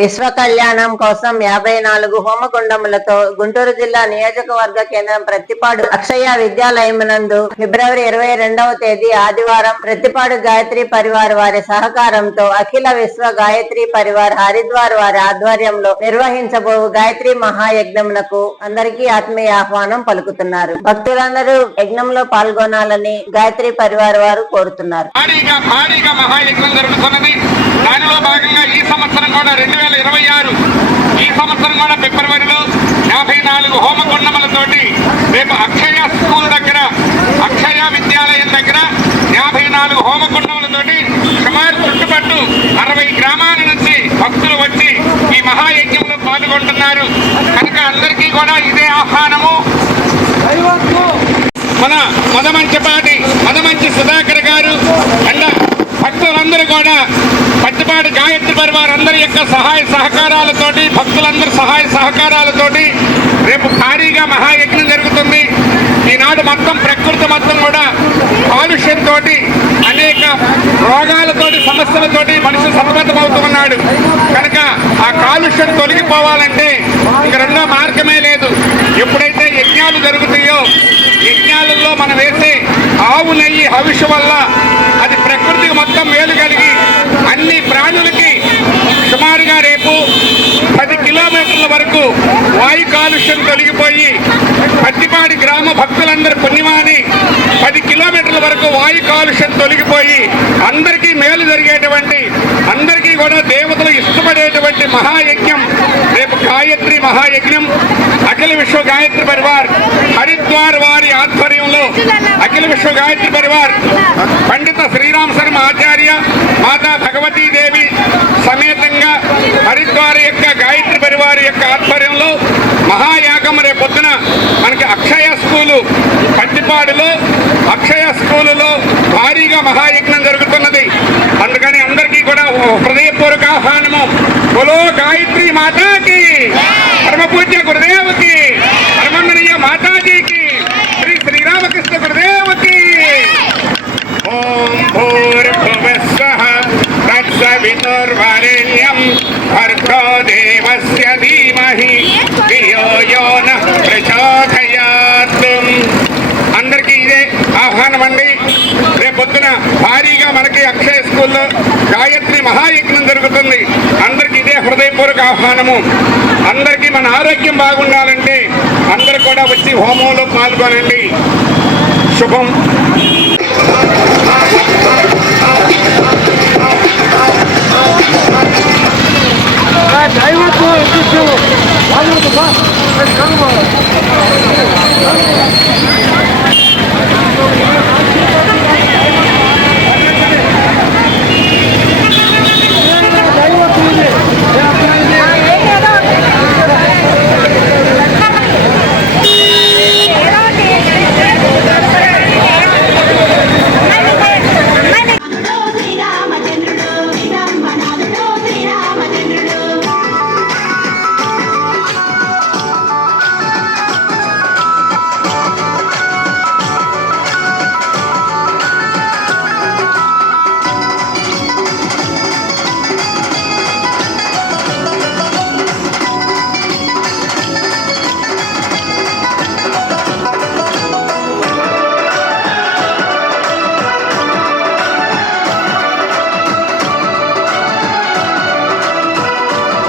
విశ్వ కళ్యాణం కోసం 54 హోమకుండములతో గుంటూరు జిల్లా నియోజకవర్గ కేంద్రం ప్రత్తిపాడు అక్షయ విద్యాలయమునందు ఫిబ్రవరి 22వ తేదీ ఆదివారం ప్రత్తిపాడు గాయత్రి పరివార్ వారి సహకారంతో అఖిల విశ్వ గాయత్రి పరివార్ హరిద్వార్ వారి ఆధ్వర్యంలో నిర్వహించబో గాయత్రి మహాయజ్ఞమునకు అందరికీ ఆత్మీయ ఆహ్వానం పలుకుతున్నారు. భక్తులందరూ యజ్ఞంలో పాల్గొనాలని గాయత్రి పరివార్ వారు కోరుతున్నారు. దానిలో భాగంగా ఈ సంవత్సరం కూడా 2026 ఈ సంవత్సరం కూడా ఫిబ్రవరిలో 54 హోమకుండములతోటి రేపు అక్షయ స్కూల్ దగ్గర అక్షయ విద్యాలయం దగ్గర 54 హోమకుండములతోటి సుమారు చుట్టుపట్టు 60 గ్రామాల నుంచి భక్తులు వచ్చి ఈ మహాయజ్ఞంలో పాల్గొంటున్నారు. కనుక అందరికీ కూడా ఇదే ఆహ్వానము. మన మదమంచి సుధాకర్ గారు అండ్ భక్తులందరూ కూడా పత్తిపాడు గాయత్రి పరివార్ అందరి యొక్క సహాయ సహకారాలతోటి భక్తులందరి సహాయ సహకారాలతోటి రేపు భారీగా మహాయజ్ఞం జరుగుతుంది. ఈనాడు మొత్తం ప్రకృతి మొత్తం కూడా కాలుష్యంతో అనేక రోగాలతోటి సమస్యలతోటి మనిషి సతమతమవుతున్నాడు. కనుక ఆ కాలుష్యం తొలగిపోవాలంటే ఇంక రెండో మార్గమే లేదు. ఎప్పుడైతే యజ్ఞాలు జరుగుతాయో యజ్ఞాలలో మనం వేసే ఆవు నెయ్యి హవిష వల్ల అది ప్రకృతికి మొత్తం మేలు కలిగి అన్ని ప్రాణులకి సుమారుగా రేపు 10 కిలోమీటర్ల వరకు వాయు కాలుష్యం తొలగిపోయి పత్తిపాడి గ్రామ భక్తులందరూ పుణ్యమాని 10 కిలోమీటర్ల వరకు వాయు కాలుష్యం తొలగిపోయి అందరికీ మేలు జరిగేటువంటి అందరికీ కూడా దేవతలు ఇష్టపడేటువంటి మహాయజ్ఞం రేపు గాయత్రి మహాయజ్ఞం అఖిల విశ్వ గాయత్రి పరివార్ హరిద్వార్ వారి ఆధ్వర్యంలో అఖిల విశ్వ గాయత్రి పరివార్ పండిత శ్రీరామ్ శర్మ ఆచార్య మాతా భగవతీదేవి సమేతంగా హరిద్వార్ యొక్క గాయత్రి పరివార్ యొక్క ఆధ్వర్యంలో మహాయాగం రేపొద్దున మనకి అక్షయ స్కూలు పత్తిపాడులో అక్షయ స్కూలులో భారీగా మహాయజ్ఞం జరుగుతున్నది. అందుకని అందరికీ కూడా హృదయపూర్వక ఆహ్వానము. బోలో గాయత్రి మాతాకి, పరమ పూజ్య గురుదేవుకి, పరమన్నీయ మాతాజీకి, శ్రీ శ్రీరామకృష్ణ గురుదేవుకి. ఓం భూర్భువస్సః తత్సవితుర్వరేణ్యం భర్గో దేవస్య ధీమహి ధియో యో నః ప్రచోదయాత్. అందరికీ ఇదే ఆహ్వానం అండి. రేపొద్దున భారీగా మనకి అక్షయ స్కూల్లో గాయత్రి మహాయజ్ఞం జరుగుతుంది. అందరికీ ఇదే హృదయపూర్వక ఆహ్వానము. అందరికీ మన ఆరోగ్యం బాగుండాలంటే అందరూ కూడా వచ్చి హోమంలో పాల్గొనండి. శుభం.